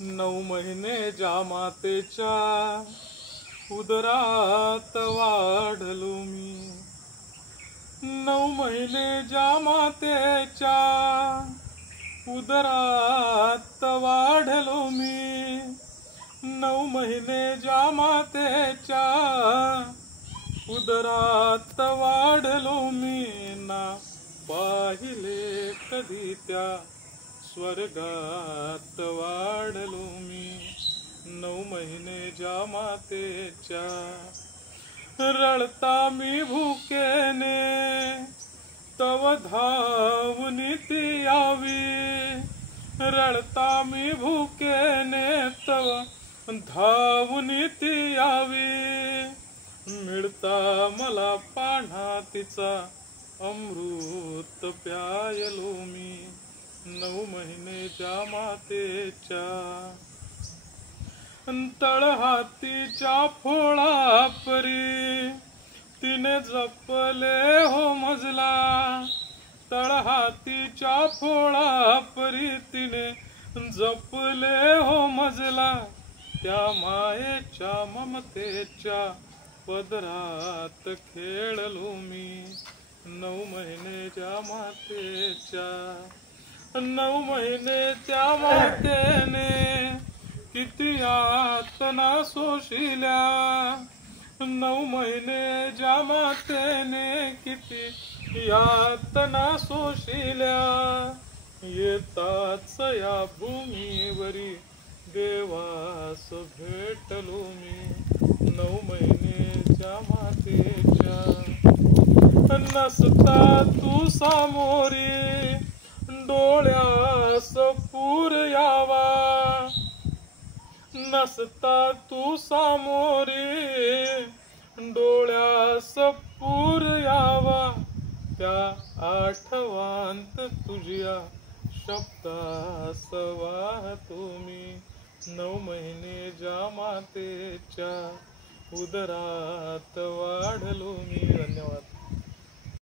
9 महिने ज्या मातेच्या उदरात वाढलो मी, 9 महिने ज्या मातेच्या उदरात वाढलो मी, 9 महिने ज्या मातेच्या उदरात वाढलो मी, ना पाहिले कधी त्या स्वर्गात वाढलो मी, 9 महिने ज्या मातेच्या. रडता मी भुकेने तव धावून ती यावी, रडता मी भुकेने तव धावून ती यावी, मिळता मला पान्हा तिचा अमृत प्यायलो मी, 9 महिने ज्या मातेच्या. तळहातीच्या फोळा परी तिने जपले हो मजला, तळहातीच्या फोळा परी तिने जपले हो मजला, त्या मायेच्या ममतेच्या पदरात खेळलो मी, 9 महिने ज्या मातेच्या. 9 महिने त्या मातेने किती यातना सोशिल्या, 9 महिने ज्या मातेने किती यातना सोशिल्या, येताच या भूमीवरी देवास भेटलो मी, 9 महिने ज्या मातेच्या. नसता तू सामोरी डोळ्यास पूर यावा, नसता तू सामोरी डोळ्यास पूर यावा, त्या आठवांत तुझ्या शब्दास वाहतो मी, 9 महिने ज्या मातेच्या उदरात वाढलो मी. धन्यवाद.